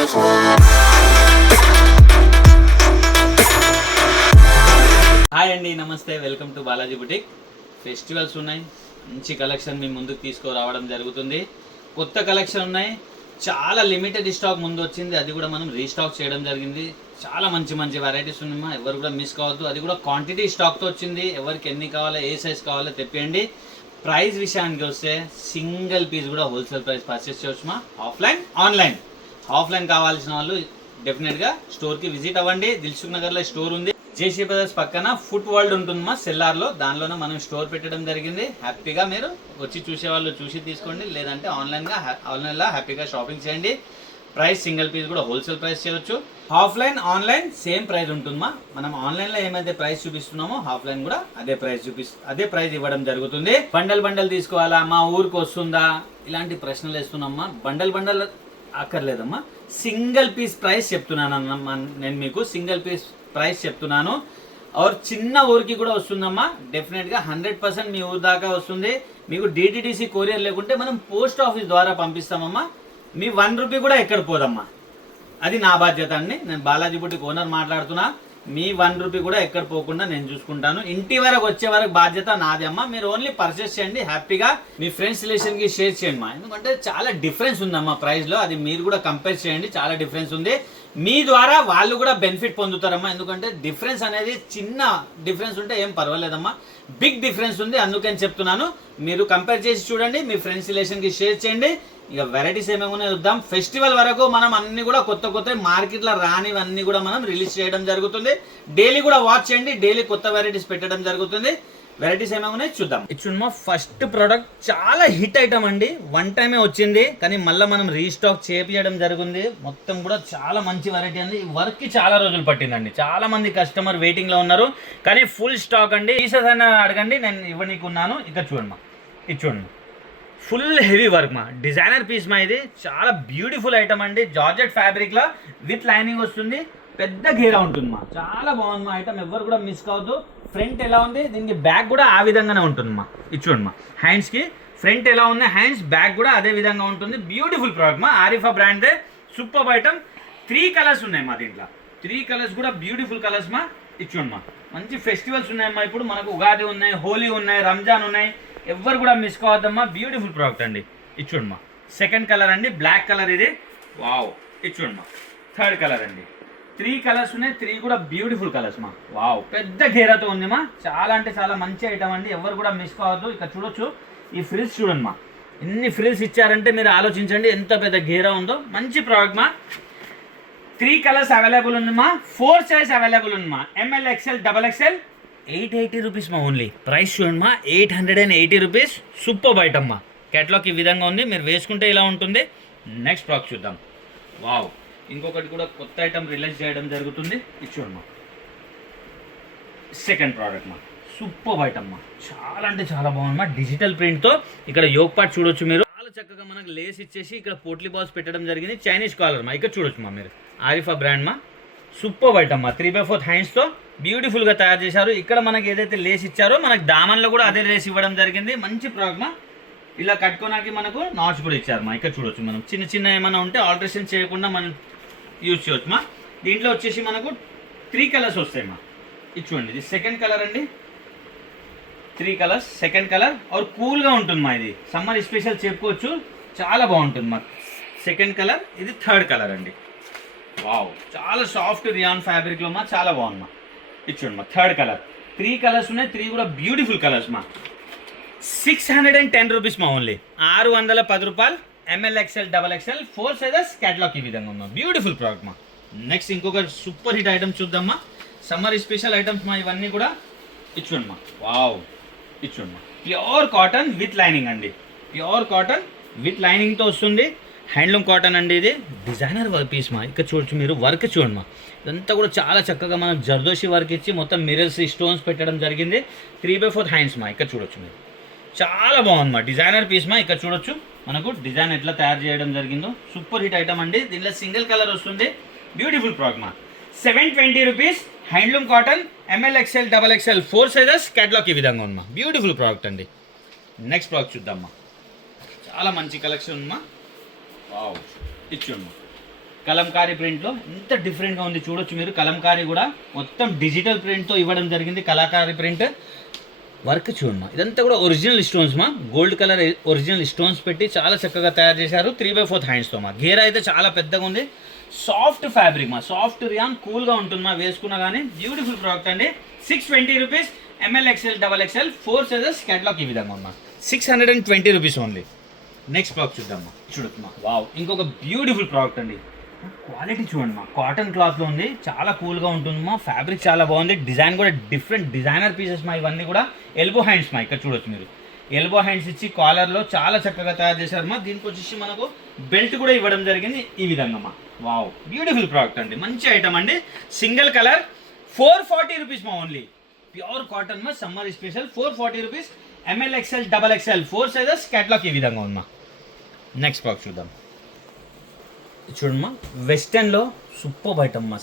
Hi అండి, నమస్తే, welcome to Balaji boutique. Festivals ఉన్నాయి, మంచి కలెక్షన్ మీ ముందుకు తీసుకురావడం జరుగుతుంది. కొత్త కలెక్షన్ ఉన్నాయి, చాలా లిమిటెడ్ స్టాక్ ముందు వచ్చింది, అది కూడా మనం రీస్టాక్ చేయడం జరిగింది. చాలా మంచి మంచి వెరైటీస్ ఉన్నాయమ్మా, ఎవరు కూడా మిస్ కావద్దు. అది కూడా క్వాంటిటీ స్టాక్తో వచ్చింది, ఎవరికి ఎన్ని కావాలో ఏ సైజ్ కావాలో తెప్పియండి. ప్రైస్ విషయానికి వస్తే సింగిల్ పీస్ కూడా హోల్సేల్ ప్రైస్ పర్చేస్ చేయవచ్చుమా, ఆఫ్లైన్ ఆన్లైన్. ఆఫ్లైన్ కావాల్సిన వాళ్ళు డెఫినెట్గా స్టోర్కి విజిట్ అవ్వండి. దిల్సుఖ్ నగర్లో స్టోర్ ఉంది, జేసీ బ్రదర్స్ పక్కన ఫుట్ వరల్డ్ ఉంటుందమ్మా సెల్లార్లో, దానిలోనే మనం స్టోర్ పెట్టడం జరిగింది. హ్యాపీగా మీరు వచ్చి చూసేవాళ్ళు చూసి తీసుకోండి, లేదంటే ఆన్లైన్లో హ్యాపీగా షాపింగ్ చేయండి. ప్రైస్ సింగిల్ పీస్ కూడా హోల్సేల్ ప్రైస్ చేయవచ్చు. ఆఫ్లైన్ ఆన్లైన్ సేమ్ ప్రైస్ ఉంటుందమ్మా. మనం ఆన్లైన్లో ఏమైతే ప్రైస్ చూపిస్తున్నామో ఆఫ్లైన్ కూడా అదే ప్రైస్ ఇవ్వడం జరుగుతుంది. బండల్ తీసుకోవాలా, మా ఊరికి వస్తుందా, ఇలాంటి ప్రశ్నలు వేస్తున్నామ్మా. బండల్ అక్కర్లేదమ్మా, సింగిల్ పీస్ ప్రైస్ చెప్తున్నాను అన్నమ్మా. నేను మీకు సింగిల్ పీస్ ప్రైస్ చెప్తున్నాను. और చిన్న ఊరికి కూడా వస్తుందమ్మా, డెఫినెట్గా 100% మీ ఊరు దాకా వస్తుంది. మీకు డిటిడిసి కొరియర్ లేకుంటే మనం పోస్ట్ ఆఫీస్ ద్వారా పంపిస్తామమ్మా. మీ 1 రూపీ కూడా ఎక్కడ పోదమ్మా, అది నా బాధ్యత అండి. నేను బాలాజీ బుటిక్ ఓనర్ మాట్లాడుతున్నా. మీ 1 రూపీ కూడా ఎక్కడ పోకుండా నేను చూసుకుంటాను. ఇంటి వరకు వచ్చే వరకు బాధ్యత నాది అమ్మా. మీరు ఓన్లీ పర్చేస్ చేయండి, హ్యాపీగా మీ ఫ్రెండ్స్ రిలేషన్కి షేర్ చేయండి మా. ఎందుకంటే చాలా డిఫరెన్స్ ఉందమ్మా ప్రైస్లో, అది మీరు కూడా కంపేర్ చేయండి, చాలా డిఫరెన్స్ ఉంది. మీ ద్వారా వాళ్ళు కూడా బెనిఫిట్ పొందుతారమ్మా. ఎందుకంటే డిఫరెన్స్ అనేది చిన్న డిఫరెన్స్ ఉంటే ఏం పర్వాలేదమ్మా, బిగ్ డిఫరెన్స్ ఉంది, అందుకని చెప్తున్నాను. మీరు కంపేర్ చేసి చూడండి, మీ ఫ్రెండ్స్ రిలేషన్కి షేర్ చేయండి. ఇక వెరైటీస్ ఏమేమో చూద్దాం. ఫెస్టివల్ వరకు మనం అన్ని కూడా కొత్త మార్కెట్లో రానివన్నీ కూడా మనం రిలీజ్ చేయడం జరుగుతుంది. డైలీ కూడా వాచ్ చేయండి, డైలీ కొత్త వెరైటీస్ పెట్టడం జరుగుతుంది. వెరైటీస్ ఏమేమో చూద్దాం. ఇచ్చుమా ఫస్ట్ ప్రోడక్ట్ చాలా హిట్ ఐటమ్ అండి, 1 టైమే వచ్చింది, కానీ మళ్ళీ మనం రీస్టాక్ చేపించడం జరిగింది. మొత్తం కూడా చాలా మంచి వెరైటీ అండి. వర్క్కి చాలా రోజులు పట్టిందండి, చాలా మంది కస్టమర్ వెయిటింగ్లో ఉన్నారు, కానీ ఫుల్ స్టాక్ అండి. పీసెస్ అని అడగండి, నేను ఇవ్వనీకున్నాను. ఇక్కడ చూడమ్మా, ఇది చూడండి, ఫుల్ హెవీ వర్క్ మా, డిజైనర్ పీస్ మా. ఇది చాలా బ్యూటిఫుల్ ఐటమ్ అండి, జార్జెట్ ఫ్యాబ్రిక్లో విత్ లైనింగ్ వస్తుంది, పెద్ద ఘేరా ఉంటుంది మా. చాలా బాగుంది మా ఐటమ్, ఎవరు కూడా మిస్ కావద్దు. ఫ్రంట్ ఎలా ఉంది, దీనికి బ్యాక్ కూడా ఆ విధంగానే ఉంటుంది మా. ఇది చూడండి మా, హ్యాండ్స్కి ఫ్రంట్ ఎలా ఉంది, హ్యాండ్స్ బ్యాక్ కూడా అదే విధంగా ఉంటుంది. బ్యూటిఫుల్ ప్రోడక్ట్ మా, ఆరిఫా బ్రాండ్దే, సూపర్ ఐటమ్. 3 కలర్స్ ఉన్నాయి మా దీంట్లో, 3 కలర్స్ కూడా బ్యూటిఫుల్ కలర్స్ మా. ఇది చూడండి మా, మంచి ఫెస్టివల్స్ ఉన్నాయమ్మా. ఇప్పుడు మనకు ఉగాది ఉన్నాయి, హోలీ ఉన్నాయి, రంజాన్ ఉన్నాయి, ఎవరు కూడా మిస్ కావద్దమ్మా. బ్యూటిఫుల్ ప్రోడక్ట్ అండి. ఇది చూడమ్మా, సెకండ్ కలర్ అండి, బ్లాక్ కలర్ ఇది. వావ్. ఇది చూడమ్మా, థర్డ్ కలర్ అండి. 3 కలర్స్ ఉన్నాయి, 3 కూడా బ్యూటిఫుల్ కలర్స్ మా. వావ్, పెద్ద ఘేరాతో ఉంది మా, చాలా అంటే చాలా మంచి ఐటమ్ అండి, ఎవరు కూడా మిస్ కావద్దు. ఇక్కడ చూడొచ్చు, ఈ ఫ్రిల్స్ చూడండి మా, ఎన్ని ఫ్రిల్స్ ఇచ్చారంటే మీరు ఆలోచించండి ఎంత పెద్ద ఘేరా ఉందో. మంచి ప్రోడక్ట్ మా. 3 కలర్స్ అవైలబుల్ ఉంది మా, 4 సైజ్ అవైలబుల్ ఉంది మా. ML, XL, XXL 880 రూపీస్ మా. ఓన్లీ ప్రైస్ చూడండి మా, 880 రూపీస్. సూపర్ ఐటమ్ మా. క్యాటలాగ్ ఈ విధంగా ఉంది, మీరు వేసుకుంటే ఇలా ఉంటుంది. నెక్స్ట్ ప్రోడక్ట్ చూద్దాం. వావ్, ఇంకొకటి కూడా కొత్త ఐటమ్ రిలీజ్ చేయడం జరుగుతుంది. ఇది చూడండి మా, సెకండ్ ప్రోడక్ట్ మా, సూపర్ ఐటమ్ మా, చాలా అంటే చాలా బాగుంది మా. డిజిటల్ ప్రింట్తో ఇక్కడ యోగ్ పార్ట్ చూడొచ్చు మీరు, చాలా చక్కగా మనకు లేస్ ఇచ్చేసి ఇక్కడ పోట్లీ బాల్స్ పెట్టడం జరిగింది. చైనీస్ కాలర్ మా, ఇక్కడ చూడొచ్చు మా మీరు, ఆరిఫా బ్రాండ్ మా. సూపర్ ఐటమ్ మా, 3/4 హ్యాండ్స్తో బ్యూటిఫుల్గా తయారు చేశారు. ఇక్కడ మనకి ఏదైతే లేస్ ఇచ్చారో మనకి దామన్లో కూడా అదే లేస్ ఇవ్వడం జరిగింది. మంచి ప్రోడక్ట్ మా. ఇలా కట్టుకోవడానికి మనకు నాట్స్ కూడా ఇచ్చారు మా. ఇక్కడ చూడొచ్చు, మనం చిన్న ఏమైనా ఉంటే ఆల్టరేషన్ చేయకుండా మనం యూజ్ చేయవచ్చు మా. దీంట్లో వచ్చేసి మనకు 3 కలర్స్ వస్తాయి మా. ఇది చూడండి, ఇది సెకండ్ కలర్ అండి. 3 కలర్స్, సెకండ్ కలర్. और కూల్గా ఉంటుంది మా, ఇది సమ్మర్ స్పెషల్ చెప్పుకోవచ్చు, చాలా బాగుంటుంది మా. సెకండ్ కలర్, ఇది థర్డ్ కలర్ అండి. వావ్, చాలా సాఫ్ట్ రియాన్ ఫ్యాబ్రిక్లో మా, చాలా బాగుంది మా. ఇది చూడండి మా, థర్డ్ కలర్. 3 కలర్స్ ఉన్నాయి, 3 కూడా బ్యూటిఫుల్ కలర్స్ మా. 610 రూపీస్ మా. ఓన్లీ 610 రూపాయలు. ML, XL, XXL 4 sizes. Catalogue ఈ విధంగా ఉందా, బ్యూటిఫుల్ ప్రోడక్ట్ మా. నెక్స్ట్ ఇంకొక సూపర్ హిట్ ఐటమ్ చూద్దామా, సమ్మర్ స్పెషల్ ఐటమ్స్ మా ఇవన్నీ కూడా. ఇచ్చుకోండి మా, వావ్. ఇచ్చుకోండి మా, ప్యూర్ కాటన్ విత్ లైనింగ్ అండి, ప్యూర్ కాటన్ విత్ లైనింగ్తో వస్తుంది. హ్యాండ్లూమ్ కాటన్ అండి, ఇది డిజైనర్ పీస్ మా. ఇక్కడ చూడొచ్చు మీరు, వర్క్ చూడండి మా, ఇదంతా కూడా చాలా చక్కగా మనకు జర్దోషి వర్క్ ఇచ్చి మొత్తం మిరర్స్ స్టోన్స్ పెట్టడం జరిగింది. 3/4 హ్యాండ్స్ మా. ఇక్కడ చూడొచ్చు మీరు, చాలా బాగుంది మా, డిజైనర్ పీస్ మా. ఇక్కడ చూడొచ్చు మనకు డిజైన్ ఎట్లా తయారు చేయడం జరిగిందో. సూపర్ హిట్ ఐటమ్ అండి, దీనిలో సింగిల్ కలర్ వస్తుంది. బ్యూటిఫుల్ ప్రోడక్ట్ మా. 720 rupees. Handloom cotton, ML, XL, XXL 4 sizes. Catalogue ఈ విధంగా ఉందమ్మా, బ్యూటిఫుల్ ప్రోడక్ట్ అండి. నెక్స్ట్ ప్రోడక్ట్ చూద్దామ్మా, చాలా మంచి కలెక్షన్ ఉందమ్మా. వావ్, ఇచ్చుమ్మా, కలంకారీ ప్రింట్లో ఎంత డిఫరెంట్గా ఉంది చూడొచ్చు మీరు. కలంకారీ కూడా మొత్తం డిజిటల్ ప్రింట్తో ఇవ్వడం జరిగింది. కలంకారీ ప్రింట్ వర్క్ చూడమ్మా, ఇదంతా కూడా ఒరిజినల్ స్టోన్స్ మా, గోల్డ్ కలర్ ఒరిజినల్ స్టోన్స్ పెట్టి చాలా చక్కగా తయారు చేశారు. 3/4 హ్యాండ్స్తో మా. గేర్ అయితే చాలా పెద్దగా ఉంది. సాఫ్ట్ ఫ్యాబ్రిక్ మా, సాఫ్ట్ రియాన్, కూల్గా ఉంటుంది మా వేసుకున్నా కానీ. బ్యూటిఫుల్ ప్రోడక్ట్ అండి. 620 rupees. ML XL XXL 4 sizes. Catalogue ఈ విధంగా ఉన్నా 620 రూపీస్ ఓన్లీ. నెక్స్ట్ ప్రోడక్ట్ చూద్దామా. చూడమ్మా, వావ్, ఇంకొక బ్యూటిఫుల్ ప్రోడక్ట్ అండి. క్వాలిటీ చూడండి మా, కాటన్ క్లాత్లో ఉంది, చాలా కూల్గా ఉంటుంది మా. ఫ్యాబ్రిక్ చాలా బాగుంది. డిజైన్ కూడా డిఫరెంట్ డిజైనర్ పీసెస్ మా. ఇవన్నీ కూడా ఎల్బో హ్యాండ్స్ మా. ఇక్కడ చూడొచ్చు మీరు, ఎల్బో హ్యాండ్స్ ఇచ్చి కాలర్లో చాలా చక్కగా తయారు చేశారు మా. దీనికి వచ్చేసి మనకు బెల్ట్ కూడా ఇవ్వడం జరిగింది ఈ విధంగా మా. వావ్, బ్యూటిఫుల్ ప్రోడక్ట్ అండి. మంచి ఐటమ్ అండి. సింగిల్ కలర్ 440 రూపీస్ మా ఓన్లీ. ప్యూర్ కాటన్ మా, summer special 440 rupees. ML XL XXL 4 sizes. Catalogue ఈ విధంగా ఉందమ్మా. నెక్స్ట్ ప్రోడక్ట్ చూద్దాం. చూడమ్మా, వెస్టర్న్లో సూపర్ ఐటమ్ మా,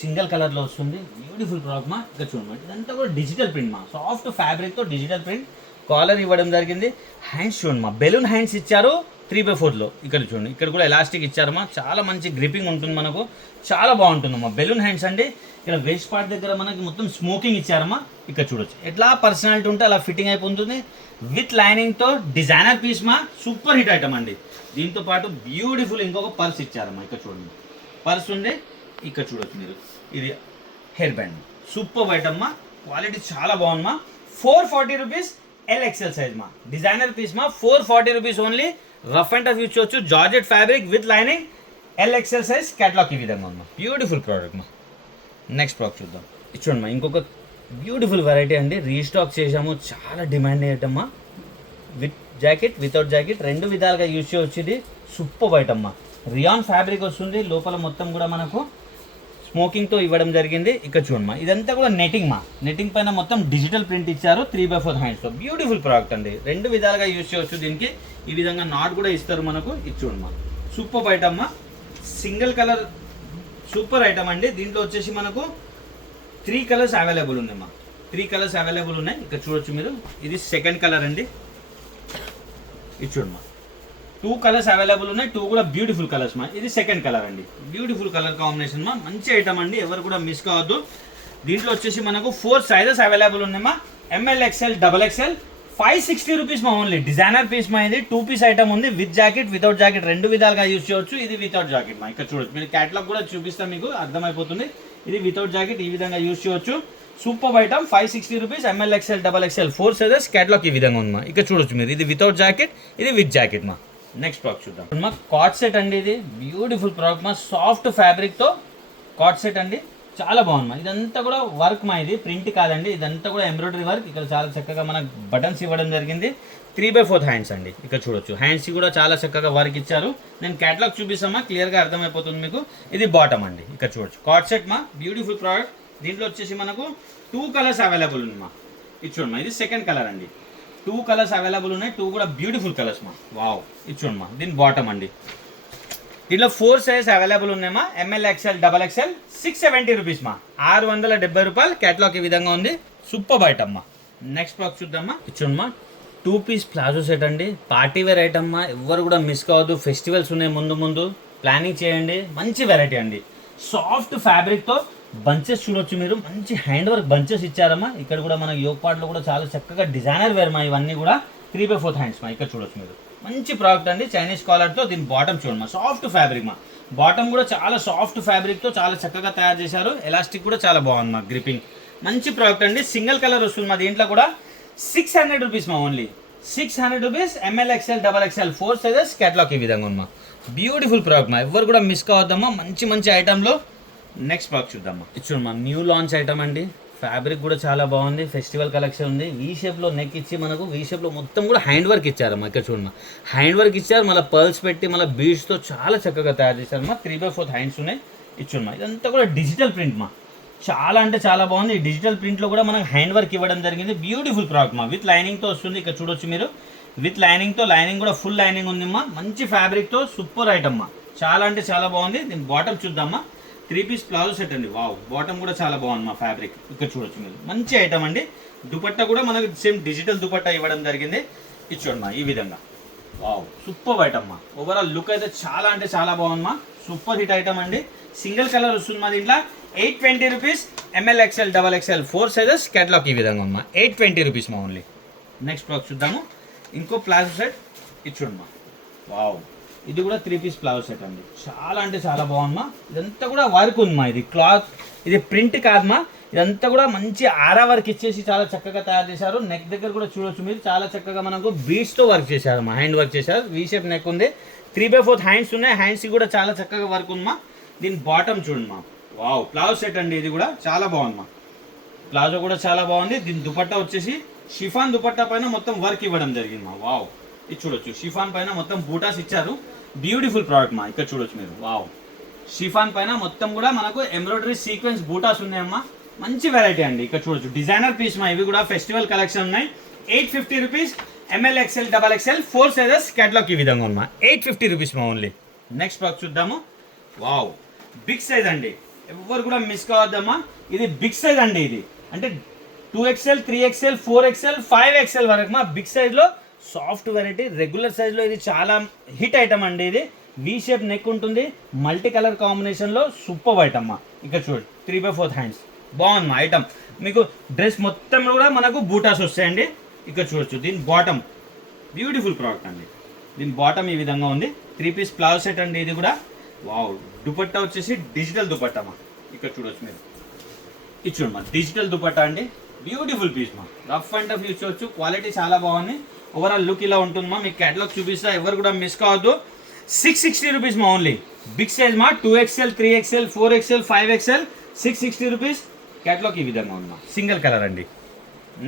సింగిల్ కలర్లో వస్తుంది. బ్యూటిఫుల్ ప్రోడక్ట్ మా. ఇక్కడ చూడమ్మా, ఇదంతా కూడా డిజిటల్ ప్రింట్ మా, సాఫ్ట్ ఫ్యాబ్రిక్తో డిజిటల్ ప్రింట్. కాలర్ ఇవ్వడం జరిగింది. హ్యాండ్స్ చూడండి మా, బెలూన్ హ్యాండ్స్ ఇచ్చారు 3/4లో. ఇక్కడ చూడండి, ఇక్కడ కూడా ఎలాస్టిక్ ఇచ్చారమ్మా. చాలా మంచి గ్రిప్పింగ్ ఉంటుంది మనకు, చాలా బాగుంటుందమ్మా. బెలూన్ హ్యాండ్స్ అండి. ఇక్కడ వేస్ట్ పార్ట్ దగ్గర మనకి మొత్తం స్మోకింగ్ ఇచ్చారమ్మా. ఇక్కడ చూడొచ్చు, ఎట్లా పర్సనాలిటీ ఉంటే అలా ఫిట్టింగ్ అయిపోతుంది. విత్ లైనింగ్తో డిజైనర్ పీస్ మా, సూపర్ హిట్ ఐటమ్ అండి. దీంతో పాటు బ్యూటిఫుల్ ఇంకొక పర్స్ ఇచ్చారమ్మా. ఇక్కడ చూడండి, పర్స్ ఉండే. ఇక్కడ చూడొచ్చు మీరు, ఇది హెయిర్ బ్యాండ్. సూపర్ ఐటమ్ మా, క్వాలిటీ చాలా బాగుందమ్మా. 440 రూపీస్. LXL సైజ్ మా, డిజైనర్ పీస్ మా. 440 rupees only. Rough and tough use చేయొచ్చు. Georgette fabric with lining. LXL size. Catalogue ఈ విధంగా ఉందమ్మా. బ్యూటిఫుల్ ప్రోడక్ట్ మా. నెక్స్ట్ ప్రోడక్ట్ చూద్దాం. చూడండి మా, ఇంకొక బ్యూటిఫుల్ వెరైటీ అండి. రీస్టాక్ చేసాము, చాలా డిమాండ్ అయ్యేటమ్మా. విత్ జాకెట్, వితౌట్ జాకెట్, రెండు విధాలుగా యూజ్ చేయవచ్చు. ఇది సూపర్ ఐటమ్ మా. రియాన్ ఫ్యాబ్రిక్ వస్తుంది. లోపల మొత్తం కూడా మనకు స్మోకింగ్తో ఇవ్వడం జరిగింది. ఇక్కడ చూడమ్మా, ఇదంతా కూడా నెట్టింగ్ మా. నెట్టింగ్ పైన మొత్తం డిజిటల్ ప్రింట్ ఇచ్చారు 3/4 హ్యాండ్స్తో. బ్యూటిఫుల్ ప్రోడక్ట్ అండి. రెండు విధాలుగా యూజ్ చేయవచ్చు. దీనికి ఈ విధంగా నాట్ కూడా ఇస్తారు మనకు. ఇది చూడమ్మా, సూపర్ ఐటమ్ మా. సింగిల్ కలర్ సూపర్ ఐటమ్ అండి. దీంట్లో వచ్చేసి మనకు 3 కలర్స్ అవైలబుల్ ఉన్నాయమ్మా. 3 కలర్స్ అవైలబుల్ ఉన్నాయి. ఇక్కడ చూడొచ్చు మీరు, ఇది సెకండ్ కలర్ అండి. ఇది చూడమ్మా, 2 కలర్స్ అవైలబుల్ ఉన్నాయి. 2 కూడా బ్యూటిఫుల్ కలర్స్ మా. ఇది సెకండ్ కలర్ అండి. బ్యూటిఫుల్ కలర్ కాంబినేషన్ మా. మంచి ఐటమ్ అండి, ఎవరు కూడా మిస్ కావద్దు. దీంట్లో వచ్చేసి మనకు 4 సైజెస్ అవైలబుల్ ఉన్నాయి మా. ML XL XXL 560 రూపీస్ మా ఓన్లీ. డిజైనర్ పీస్ మా. ఇది 2 పీస్ ఐటమ్ ఉంది. విత్ జాకెట్, వితౌట్ జాకెట్, రెండు విధాలుగా యూజ్ చేయవచ్చు. ఇది వితౌట్ జాకెట్ మా. ఇక్కడ చూడొచ్చు మీరు, క్యాటలాగ్ కూడా చూపిస్తాను మీకు, అర్థమైపోతుంది. ఇది వితౌట్ జాకెట్, ఈ విధంగా యూజ్ చేయవచ్చు. Super item. 560 rupees. ML XL XXL 4 sizes. Catalogue ఈ విధంగా ఉంది మా. ఇక్కడ చూడొచ్చు మీరు, ఇది వితౌట్ జాకెట్, ఇది విత్ జాకెట్ మా. నెక్స్ట్ ప్రోడక్ట్ చూద్దాం మా. కాట్ సెట్ అండి. ఇది బ్యూటిఫుల్ ప్రోడక్ట్ మా, సాఫ్ట్ ఫ్యాబ్రిక్తో కాట్ సెట్ అండి. చాలా బాగుంది మా. ఇదంతా కూడా వర్క్ మా, ఇది ప్రింట్ కాదండి. ఇదంతా కూడా ఎంబ్రాయిడరీ వర్క్. ఇక్కడ చాలా చక్కగా మనకు బటన్స్ ఇవ్వడం జరిగింది. 3/4 హ్యాండ్స్ అండి. ఇక్కడ చూడొచ్చు, హ్యాండ్స్ కూడా చాలా చక్కగా వర్క్ ఇచ్చారు. నేను క్యాటలాగ్ చూపిస్తామా, క్లియర్గా అర్థమైపోతుంది మీకు. ఇది బాటమ్ అండి. ఇక్కడ చూడొచ్చు, కాట్ సెట్ మా. Beautiful product. దీంట్లో వచ్చేసి మనకు 2 కలర్స్ అవైలబుల్ ఉంది మా. ఇది చూడమ్మా, ఇది సెకండ్ కలర్ అండి. 2 కలర్స్ అవైలబుల్ ఉన్నాయి. 2 కూడా బ్యూటిఫుల్ కలర్స్ మా. వావ్, ఇది చూడమ్మా, దీని బాటమ్ అండి. దీంట్లో 4 సైజ్ అవైలబుల్ ఉన్నాయమ్మా. ML XL XXL 670 రూపీస్ మా. 670 రూపాయలు. క్యాటలాగ్ ఈ విధంగా ఉంది. సూపర్ ఐటమ్ మా. నెక్స్ట్ ప్రోడక్ట్ చూద్దామా. ఇచ్చుడమ్మా, 2 పీస్ ప్లాజో సెట్ అండి. పార్టీ వేర్ ఐటమ్ మా. ఎవరు కూడా మిస్ కావద్దు. ఫెస్టివల్స్ ఉన్నాయి, ముందు ప్లానింగ్ చేయండి. మంచి వెరైటీ అండి. సాఫ్ట్ ఫ్యాబ్రిక్తో బంచెస్ చూడొచ్చు మీరు. మంచి హ్యాండ్ వర్క్ బంచెస్ ఇచ్చారమ్మా. ఇక్కడ కూడా మన యోగ్ పార్ట్లో కూడా చాలా చక్కగా డిజైనర్ వేర్ మా. ఇవన్నీ కూడా 3/4 హ్యాండ్స్ మా. ఇక్కడ చూడొచ్చు మీరు, మంచి ప్రోడక్ట్ అండి. చైనీస్ కాలర్తో. దీని బాటమ్ చూడమ్మా, సాఫ్ట్ ఫ్యాబ్రిక్ మా. బాటమ్ కూడా చాలా సాఫ్ట్ ఫ్యాబ్రిక్తో చాలా చక్కగా తయారు చేశారు. ఎలాస్టిక్ కూడా చాలా బాగుంది మా, గ్రిప్పింగ్. మంచి ప్రోడక్ట్ అండి. సింగిల్ కలర్ వస్తుంది మా. దీంట్లో కూడా 600 రూపీస్ మా only. 600 rupees. ML XL XXL 4 sizes. Catalogue ఈ విధంగా ఉందమ్మా. బ్యూటిఫుల్ ప్రోడక్ట్ మా. ఎవరు కూడా మిస్ కావద్దమ్మా. మంచి ఐటమ్లో. నెక్స్ట్ ప్రోడక్ట్ చూద్దామా. చూడమ్మా, న్యూ లాంచ్ ఐటమ్ అండి. ఫ్యాబ్రిక్ కూడా చాలా బాగుంది. ఫెస్టివల్ కలెక్షన్ ఉంది. వీ షేప్లో నెక్ ఇచ్చి మనకు వీ షేప్లో మొత్తం కూడా హ్యాండ్ వర్క్ ఇచ్చారమ్మా. ఇక్కడ చూడమ్మా, హ్యాండ్ వర్క్ ఇచ్చారు. మళ్ళీ పర్ల్స్ పెట్టి మళ్ళీ బీడ్స్తో చాలా చక్కగా తయారు చేశారమ్మా. 3/4 హ్యాండ్స్ ఉన్నాయి. ఇచ్చుడమ్మా, ఇదంతా కూడా డిజిటల్ ప్రింట్ మా. చాలా అంటే చాలా బాగుంది. ఈ డిజిటల్ ప్రింట్లో కూడా మనకు హ్యాండ్ వర్క్ ఇవ్వడం జరిగింది. బ్యూటిఫుల్ ప్రోడక్ట్ మా. విత్ లైనింగ్తో వస్తుంది. ఇక్కడ చూడొచ్చు మీరు, విత్ లైనింగ్తో. లైనింగ్ కూడా ఫుల్ లైనింగ్ ఉందమ్మా. మంచి ఫ్యాబ్రిక్తో సూపర్ ఐటమ్ మా. చాలా అంటే చాలా బాగుంది. దీని బాటమ్ చూద్దామా. 3 పీస్ ప్లాజో సెట్ అండి. వావ్, బాటమ్ కూడా చాలా బాగుంది మా ఫ్యాబ్రిక్. ఇక్కడ చూడొచ్చు మీరు, మంచి ఐటమ్ అండి. దుపట్టా కూడా మనకు సేమ్ డిజిటల్ దుపట్టా ఇవ్వడం జరిగింది. ఇచ్చోండి మా, ఈ విధంగా. వావ్, సూపర్ ఐటమ్ మా. ఓవరాల్ లుక్ అయితే చాలా అంటే చాలా బాగుంది మా. సూపర్ హిట్ ఐటమ్ అండి. సింగిల్ కలర్ వస్తుంది మా దీంట్లో. 820 rupees. M L XL double XL 4 sizes. Catalogue ఈ విధంగా ఉందమ్మా. 820 రూపీస్ మా ఓన్లీ. నెక్స్ట్ ప్రోడక్ట్ చూద్దాము. ఇంకో ప్లాజో సెట్ ఇది చూడమ్మా. వావ్, ఇది కూడా 3 పీస్ ప్లాజో సెట్ అండి. చాలా అంటే చాలా బాగుందమ్మా. ఇదంతా కూడా వర్క్ ఉందమ్మా. ఇది క్లాత్, ఇది ప్రింట్ కాదమ్మా. ఇదంతా కూడా మంచి ఆరా వర్క్ ఇచ్చేసి చాలా చక్కగా తయారు చేశారు. నెక్ దగ్గర కూడా చూడొచ్చు మీరు, చాలా చక్కగా మనకు బీడ్స్తో వర్క్ చేశారు, మా హ్యాండ్ వర్క్ చేశారు. వీ షేప్ నెక్ ఉంది. 3/4 హ్యాండ్స్ ఉన్నాయి. హ్యాండ్స్కి కూడా చాలా చక్కగా వర్క్ ఉందమ్మా. దీని బాటమ్ చూడమ్మా. వావ్, ప్లాజో సెట్ అండి. ఇది కూడా చాలా బాగుందమ్మా. ప్లాజో కూడా చాలా బాగుంది. దీని దుపట్టా వచ్చేసి షిఫాన్ దుపట్టా పైన మొత్తం వర్క్ ఇవ్వడం జరిగింది మా. వావ్, ఇది చూడొచ్చు. షిఫాన్ పైన మొత్తం బూటాస్ ఇచ్చారు. బ్యూటిఫుల్ ప్రోడక్ట్ మా. ఇక్కడ చూడొచ్చు మీరు. వావ్, షిఫాన్ పైన మొత్తం కూడా మనకు ఎంబ్రాయిడరీ సీక్వెన్స్ బూటాస్ ఉన్నాయమ్మా. మంచి వెరైటీ అండి. ఇక్కడ చూడొచ్చు డిజైనర్ పీస్ మా. ఇవి కూడా ఫెస్టివల్ కలెక్షన్ ఉన్నాయి. 850 rupees. M L XL double XL 4 sizes. Catalogue ఈ విధంగా ఉన్నా. 850 రూపీస్ మా ఓన్లీ. నెక్స్ట్ ప్రోడక్ట్ చూద్దాము. వావ్, బిగ్ సైజ్ అండి. ఎవరు కూడా మిస్ కావద్దమ్మా. ఇది బిగ్ సైజ్ అండి. ఇది అంటే 2XL 3XL 4XL 5XL వరకు మా బిగ్ సైజ్లో సాఫ్ట్ వెరైటీ. రెగ్యులర్ సైజ్లో ఇది చాలా హిట్ ఐటమ్ అండి. ఇది వీ షేప్ నెక్ ఉంటుంది. మల్టీ కలర్ కాంబినేషన్లో సూపర్ ఐటమ్ మా. ఇక్కడ చూడండి 3/4 హ్యాండ్స్. బాగుంది ఐటమ్. మీకు డ్రెస్ మొత్తంలో కూడా మనకు బూటాస్ వస్తాయండి. ఇక్కడ చూడొచ్చు. దీని బాటమ్ బ్యూటిఫుల్ ప్రోడక్ట్ అండి. దీని బాటమ్ ఈ విధంగా ఉంది. 3 పీస్ ప్లాజో సెట్ అండి. ఇది కూడా వావ్. దుపట్టా వచ్చేసి డిజిటల్ దుపట్టా మా. ఇక్కడ చూడొచ్చు మీరు. ఇది చూడమ్మా, డిజిటల్ దుపట్టా అండి. బ్యూటిఫుల్ పీస్ మా. రఫ్ అండ్ టఫ్ యూజ్ చేయొచ్చు. క్వాలిటీ చాలా బాగుంది. ఓవరాల్ లుక్ ఇలా ఉంటుందమ్మా. మీకు క్యాటలాగ్ చూపిస్తా, ఎవరు కూడా మిస్ కావద్దు. 660 రూపీస్ మా ఓన్లీ. బిగ్ సైజ్ మా. 2XL 3XL 4XL 5XL 660 rupees. Catalogue ఈ విధంగా ఉందమ్మా. సింగిల్ కలర్ అండి.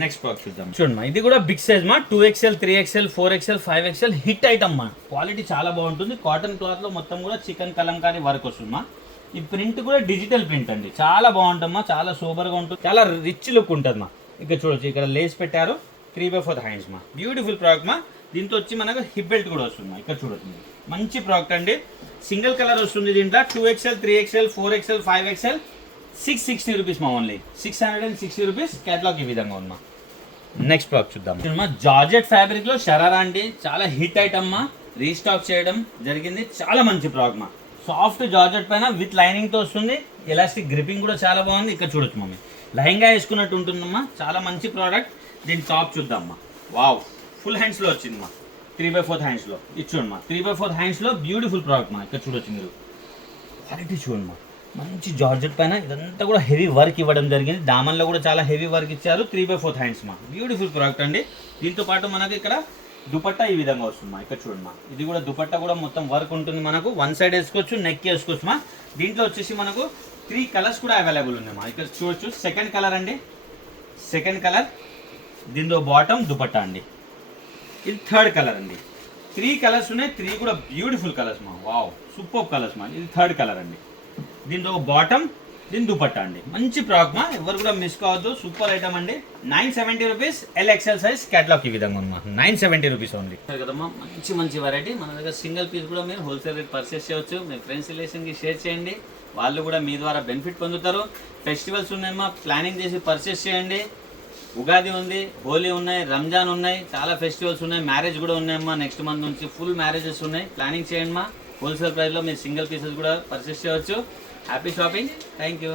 నెక్స్ట్ ప్రోడక్ట్ చూద్దాం. చూడమ్మా, ఇది కూడా బిగ్ సైజ్ మా. 2XL 3XL 4XL 5XL hit item మా. క్వాలిటీ చాలా బాగుంటుంది. కాటన్ క్లాత్లో మొత్తం కూడా చికెన్ కలంకారీ వర్క్ వస్తుందమ్మా. ఈ ప్రింట్ కూడా డిజిటల్ ప్రింట్ అండి. చాలా బాగుంటుందమ్మా. చాలా సూపర్గా ఉంటుంది. చాలా రిచ్ లుక్ ఉంటుంది మా. ఇక్కడ చూడొచ్చు. ఇక్కడ లేస్ పెట్టారు. 3/4 హ్యాండ్స్ మా. బ్యూటిఫుల్ ప్రోడక్ట్ మా. దీంతో వచ్చి మనకు హిప్ బెల్ట్ కూడా వస్తుంది. ఇక్కడ చూడొచ్చు. మంచి ప్రోడక్ట్ అండి. సింగిల్ కలర్ వస్తుంది దీంట్లో. 2XL 3XL 4XL 5XL 660 rupees మా ఓన్లీ. 660 రూపీస్. క్యాటలాగ్ ఈ విధంగా ఉందమ్మా. నెక్స్ట్ ప్రోడక్ట్ చూద్దాం. జార్జెట్ ఫ్యాబ్రిక్ లో షరారా అండి. చాలా హిట్ ఐటమ్ మా. రీస్టాక్ చేయడం జరిగింది. చాలా మంచి ప్రోడక్ట్ మా. సాఫ్ట్ జార్జెట్ పైన విత్ లైనింగ్ తో వస్తుంది. ఎలాస్టిక్ గ్రిప్పింగ్ కూడా చాలా బాగుంది. ఇక్కడ చూడొచ్చు మమ్మీ. లెహంగా వేసుకున్నట్టు ఉంటుందమ్మా. చాలా మంచి ప్రోడక్ట్. దీని టాప్ చూద్దామ్మా. వావ్, ఫుల్ హ్యాండ్స్ లో వచ్చిందమ్మా. 3/4 హ్యాండ్స్ లో. ఇది చూడమ్మా. 3/4 హ్యాండ్స్ లో బ్యూటిఫుల్ ప్రోడక్ట్ మా. ఇక్కడ చూడొచ్చు మీరు. క్వాలిటీ చూడమ్మా. మంచి జార్జెట్ పైన ఇదంతా కూడా హెవీ వర్క్ ఇవ్వడం జరిగింది. దామన్లో కూడా చాలా హెవీ వర్క్ ఇచ్చారు. 3/4 హ్యాండ్స్ మా. బ్యూటిఫుల్ ప్రోడక్ట్ అండి. దీంతో పాటు మనకి ఇక్కడ దుపట్టా ఈ విధంగా వస్తుంది మా. ఇక్కడ చూడండి మా. ఇది కూడా దుపట్టా కూడా మొత్తం వర్క్ ఉంటుంది మనకు. వన్ సైడ్ వేసుకోవచ్చు, నెక్ వేసుకోవచ్చు మా. దీంట్లో వచ్చేసి మనకు 3 కలర్స్ కూడా అవైలబుల్ ఉన్నాయి మా. ఇక్కడ చూడొచ్చు. సెకండ్ కలర్ అండి. Second colour. దీంతో బాటమ్ దుపట్టా అండి. ఇది థర్డ్ కలర్ అండి. 3 కలర్స్ ఉన్నాయి. 3 కూడా బ్యూటిఫుల్ కలర్స్ మా. వావ్, సూపర్ కలర్స్ మా. ఇది థర్డ్ కలర్ అండి. దీంతో బాటమ్, దీని దుపట్టా అండి. మంచి ప్రోడక్ట్ మా. ఎవరు కూడా మిస్ కావద్దు. సూపర్ ఐటమ్ అండి. 970 రూపీస్. L XL size. క్యాటలాగ్ ఈ విధంగా ఉందమ్మా. 970 రూపీస్ ఓన్లీ కదమ్మా. మంచి వెరైటీ. మన దగ్గర సింగిల్ పీస్ కూడా మీరు హోల్సేల్ రేట్ పర్చేస్ చేయవచ్చు. మీ ఫ్రెండ్స్ రిలేషన్కి షేర్ చేయండి. వాళ్ళు కూడా మీ ద్వారా బెనిఫిట్ పొందుతారు. ఫెస్టివల్స్ ఉన్నాయమ్మా. ప్లానింగ్ చేసి పర్చేస్ చేయండి. ఉగాది ఉంది, హోలీ ఉన్నాయి, రంజాన్ ఉన్నాయి, చాలా ఫెస్టివల్స్ ఉన్నాయి. మ్యారేజ్ కూడా ఉన్నాయమ్మా. నెక్స్ట్ మంత్ నుంచి ఫుల్ మ్యారేజెస్ ఉన్నాయి. ప్లానింగ్ చేయండి మా. హోల్సేల్ ప్రైస్లో మీరు సింగిల్ పీసెస్ కూడా పర్చేస్ చేయవచ్చు. Happy shopping. Thank you.